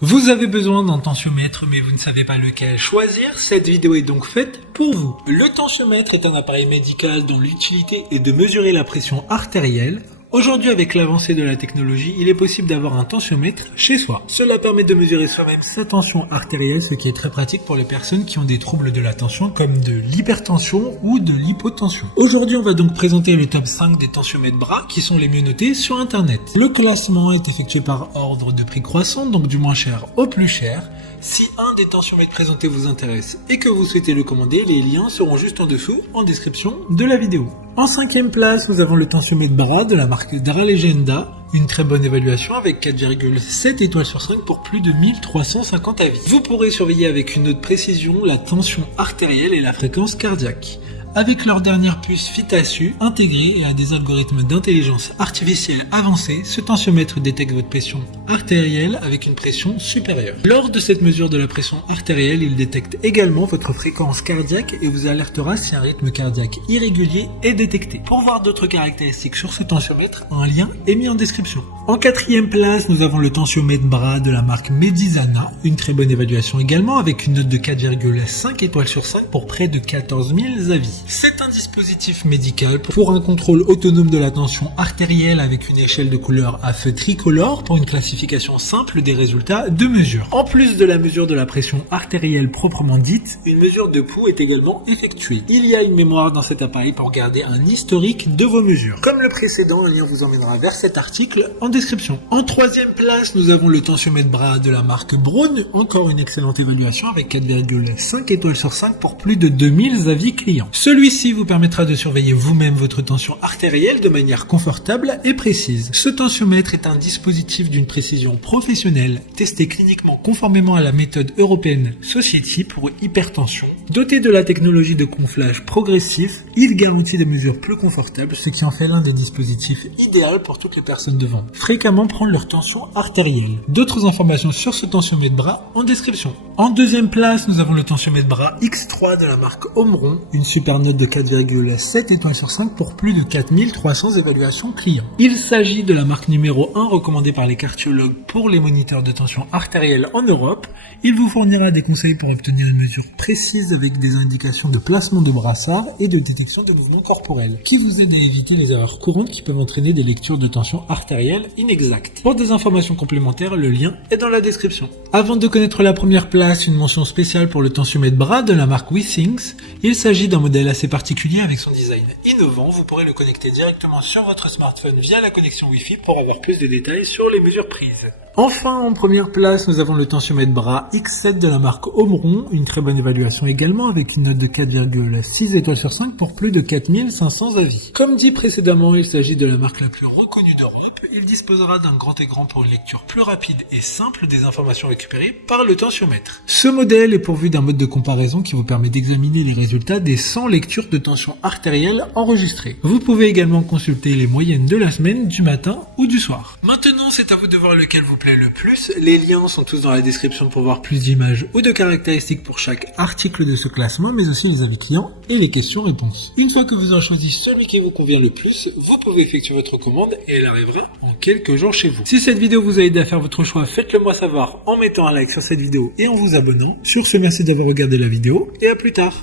Vous avez besoin d'un tensiomètre mais vous ne savez pas lequel choisir, cette vidéo est donc faite pour vous. Le tensiomètre est un appareil médical dont l'utilité est de mesurer la pression artérielle. Aujourd'hui, avec l'avancée de la technologie, il est possible d'avoir un tensiomètre chez soi. Cela permet de mesurer soi-même sa tension artérielle, ce qui est très pratique pour les personnes qui ont des troubles de la tension comme de l'hypertension ou de l'hypotension. Aujourd'hui, on va donc présenter le top 5 des tensiomètres bras qui sont les mieux notés sur internet. Le classement est effectué par ordre de prix croissant, donc du moins cher au plus cher. Si un des tensiomètres présentés vous intéresse et que vous souhaitez le commander, les liens seront juste en dessous en description de la vidéo. En 5e place, nous avons le tensiomètre bras de la marque Dralegenda. Une très bonne évaluation avec 4,7 étoiles sur 5 pour plus de 1350 avis. Vous pourrez surveiller avec une autre précision la tension artérielle et la fréquence cardiaque. Avec leur dernière puce FitASU intégrée et à des algorithmes d'intelligence artificielle avancés, ce tensiomètre détecte votre pression artérielle avec une pression supérieure. Lors de cette mesure de la pression artérielle, il détecte également votre fréquence cardiaque et vous alertera si un rythme cardiaque irrégulier est détecté. Pour voir d'autres caractéristiques sur ce tensiomètre, un lien est mis en description. En 4e place, nous avons le tensiomètre bras de la marque Medisana. Une très bonne évaluation également avec une note de 4,5 étoiles sur 5 pour près de 14 000 avis. C'est un dispositif médical pour un contrôle autonome de la tension artérielle avec une échelle de couleur à feu tricolore pour une classification simple des résultats de mesure. En plus de la mesure de la pression artérielle proprement dite, une mesure de pouls est également effectuée. Il y a une mémoire dans cet appareil pour garder un historique de vos mesures. Comme le précédent, le lien vous emmènera vers cet article en description. En 3e place, nous avons le tensiomètre bras de la marque Braun. Encore une excellente évaluation avec 4,5 étoiles sur 5 pour plus de 2000 avis clients. Celui-ci vous permettra de surveiller vous-même votre tension artérielle de manière confortable et précise. Ce tensiomètre est un dispositif d'une précision professionnelle, testé cliniquement conformément à la méthode européenne Society pour hypertension. Doté de la technologie de gonflage progressif, il garantit des mesures plus confortables, ce qui en fait l'un des dispositifs idéaux pour toutes les personnes devant fréquemment prendre leur tension artérielle. D'autres informations sur ce tensiomètre bras en description. En 2e place, nous avons le tensiomètre bras X3 de la marque Omron, une super note de 4,7 étoiles sur 5 pour plus de 4300 évaluations clients. Il s'agit de la marque numéro 1 recommandée par les cardiologues pour les moniteurs de tension artérielle en Europe. Il vous fournira des conseils pour obtenir une mesure précise avec des indications de placement de brassard et de détection de mouvements corporels qui vous aident à éviter les erreurs courantes qui peuvent entraîner des lectures de tension artérielle inexactes. Pour des informations complémentaires, le lien est dans la description. Avant de connaître la première place, une mention spéciale pour le tensiomètre bras de la marque Withings. Il s'agit d'un modèle assez particulier avec son design innovant. Vous pourrez le connecter directement sur votre smartphone via la connexion Wi-Fi pour avoir plus de détails sur les mesures prises. Enfin, en première place, nous avons le tensiomètre bras X7 de la marque Omron, une très bonne évaluation également avec une note de 4,6 étoiles sur 5 pour plus de 4500 avis. Comme dit précédemment, il s'agit de la marque la plus reconnue d'Europe. Il disposera d'un grand écran pour une lecture plus rapide et simple des informations récupérées par le tensiomètre. Ce modèle est pourvu d'un mode de comparaison qui vous permet d'examiner les résultats des 100 lectures de tension artérielle enregistrées. Vous pouvez également consulter les moyennes de la semaine, du matin ou du soir. Maintenant, c'est à vous de voir lequel vous plaît le plus. Les liens sont tous dans la description pour voir plus d'images ou de caractéristiques pour chaque article de ce classement, mais aussi les avis clients et les questions-réponses. Une fois que vous avez choisi celui qui vous convient le plus, vous pouvez effectuer votre commande et elle arrivera en quelques jours chez vous. Si cette vidéo vous a aidé à faire votre choix, faites-le moi savoir en mettant un like sur cette vidéo et en vous abonnant. Sur ce, merci d'avoir regardé la vidéo et à plus tard.